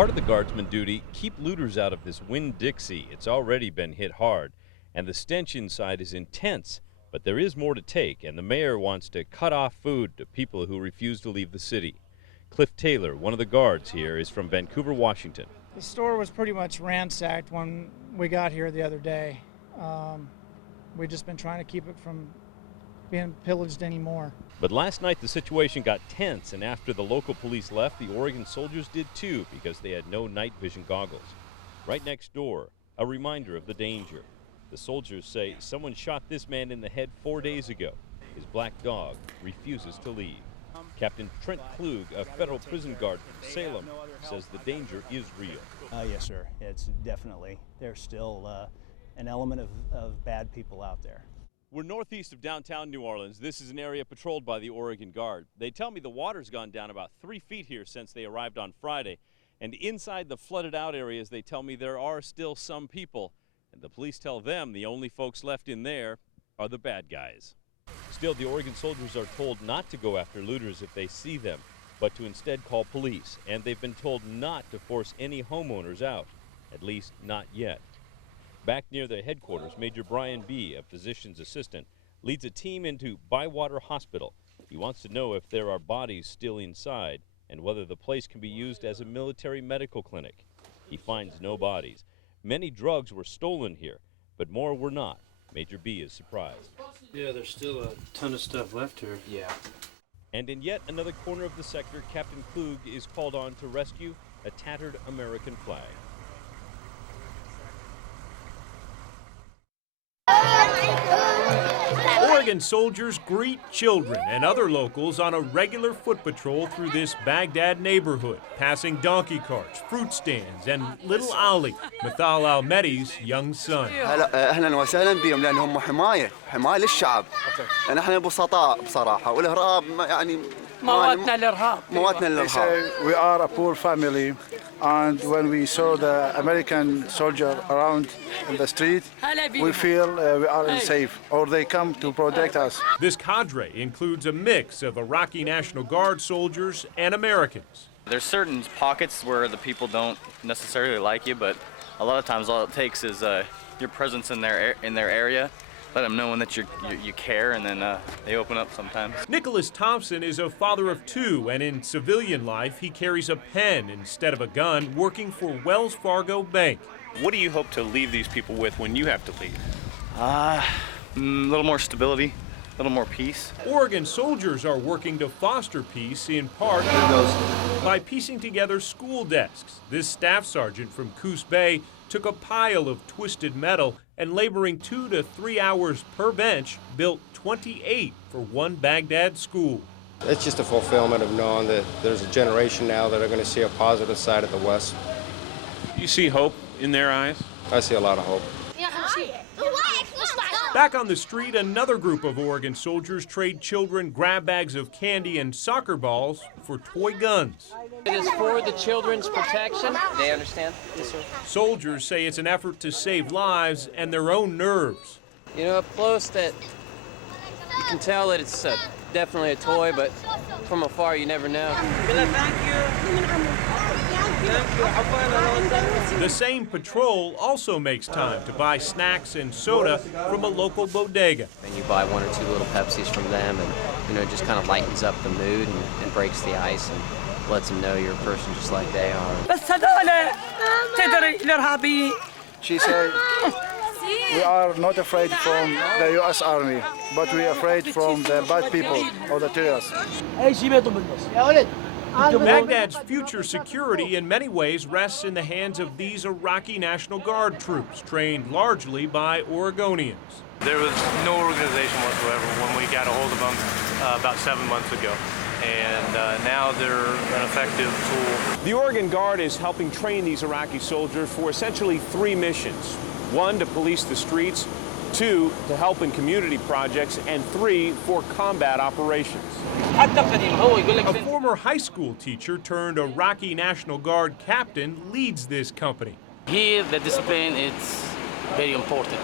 Part of the guardsman duty, keep looters out of this Winn-Dixie. It's already been hit hard, and the stench inside is intense. But there is more to take, and the mayor wants to cut off food to people who refuse to leave the city. Cliff Taylor, one of the guards here, is from Vancouver, Washington. The store was pretty much ransacked when we got here the other day. We've just been trying to keep it from being pillaged anymore. But last night the situation got tense, and after the local police left, the Oregon soldiers did too, because they had no night vision goggles. Right next door, a reminder of the danger. The soldiers say someone shot this man in the head 4 days ago. His black dog refuses to leave. Captain Trent Klug, a federal prison guard from Salem, says the danger is real. Yes, sir. It's definitely. There's still an element of bad people out there. We're northeast of downtown New Orleans. This is an area patrolled by the Oregon Guard. They tell me the water's gone down about 3 feet here since they arrived on Friday. And inside the flooded out areas, they tell me there are still some people. And the police tell them the only folks left in there are the bad guys. Still, the Oregon soldiers are told not to go after looters if they see them, but to instead call police. And they've been told not to force any homeowners out, at least not yet. Back near their headquarters, Major Brian B., a physician's assistant, leads a team into Bywater Hospital. He wants to know if there are bodies still inside and whether the place can be used as a military medical clinic. He finds no bodies. Many drugs were stolen here, but more were not. Major B. is surprised. Yeah, there's still a ton of stuff left here. Yeah. And in yet another corner of the sector, Captain Klug is called on to rescue a tattered American flag. Oregon soldiers greet children and other locals on a regular foot patrol through this Baghdad neighborhood, passing donkey carts, fruit stands, and little Ali, Mithal Al-Medi's young son. أهلا وسهلا بهم لأنهم حماية للشعب. نحن بسطاء بصراحة والإرهاب يعني مواتنا الإرهاب. We are a poor family, and when we saw the American soldier around in the street, we feel we are unsafe, or they come to protect us. This cadre includes a mix of Iraqi National Guard soldiers and Americans. There's certain pockets where the people don't necessarily like you, but a lot of times all it takes is your presence in their area. Let them know that you care, and then they open up sometimes. Nicholas Thompson is a father of two, and in civilian life, he carries a pen instead of a gun, working for Wells Fargo Bank. What do you hope to leave these people with when you have to leave? A little more stability, a little more peace. Oregon soldiers are working to foster peace in part by piecing together school desks. This staff sergeant from Coos Bay took a pile of twisted metal and, laboring 2 to 3 hours per bench, built 28 for one Baghdad school. It's just a fulfillment of knowing that there's a generation now that are going to see a positive side of the West. You see hope in their eyes? I see a lot of hope. Back on the street, another group of Oregon soldiers trade children grab bags of candy and soccer balls for toy guns. It is for the children's protection. They understand? Yes, sir. Soldiers say it's an effort to save lives and their own nerves. You know, up close that you can tell that it's definitely a toy, but from afar you never know. The same patrol also makes time to buy snacks and soda from a local bodega. And you buy 1 or 2 little Pepsis from them, and it just kind of lightens up the mood and breaks the ice and lets them know you're a person just like they are. She said, we are not afraid from the U.S. Army, but we are afraid from the bad people or the terrorists. Baghdad's future security in many ways rests in the hands of these Iraqi National Guard troops, trained largely by Oregonians. There was no organization whatsoever when we got a hold of them about 7 months ago. And now they're an effective tool. The Oregon Guard is helping train these Iraqi soldiers for essentially 3 missions. 1, to police the streets, 2, to help in community projects, and 3, for combat operations. A former high school teacher turned Iraqi National Guard captain leads this company. Here, the discipline is very important.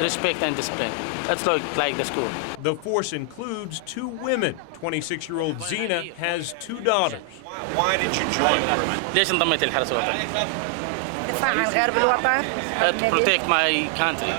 Respect and discipline. That's like the school. The force includes 2 women. 26-year-old Zina has 2 daughters. Why did you join? To protect my country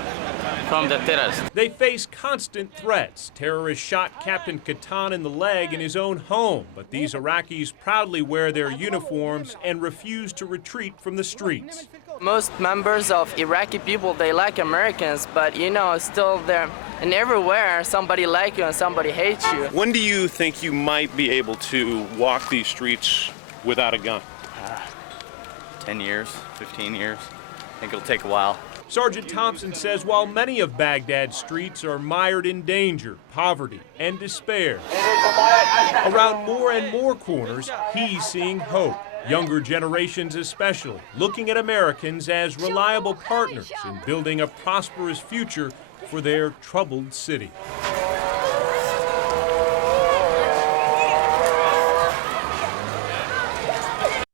from the terrorists. They face constant threats. Terrorists shot Captain Katan in the leg in his own home, but these Iraqis proudly wear their uniforms and refuse to retreat from the streets. Most members of Iraqi people, they like Americans, but you know, still there and everywhere somebody like you and somebody hates you. When do you think you might be able to walk these streets without a gun? 10 years, 15 years. I think it'll take a while. Sergeant Thompson says while many of Baghdad's streets are mired in danger, poverty, and despair, around more and more corners, he's seeing hope. Younger generations especially, looking at Americans as reliable partners in building a prosperous future for their troubled city.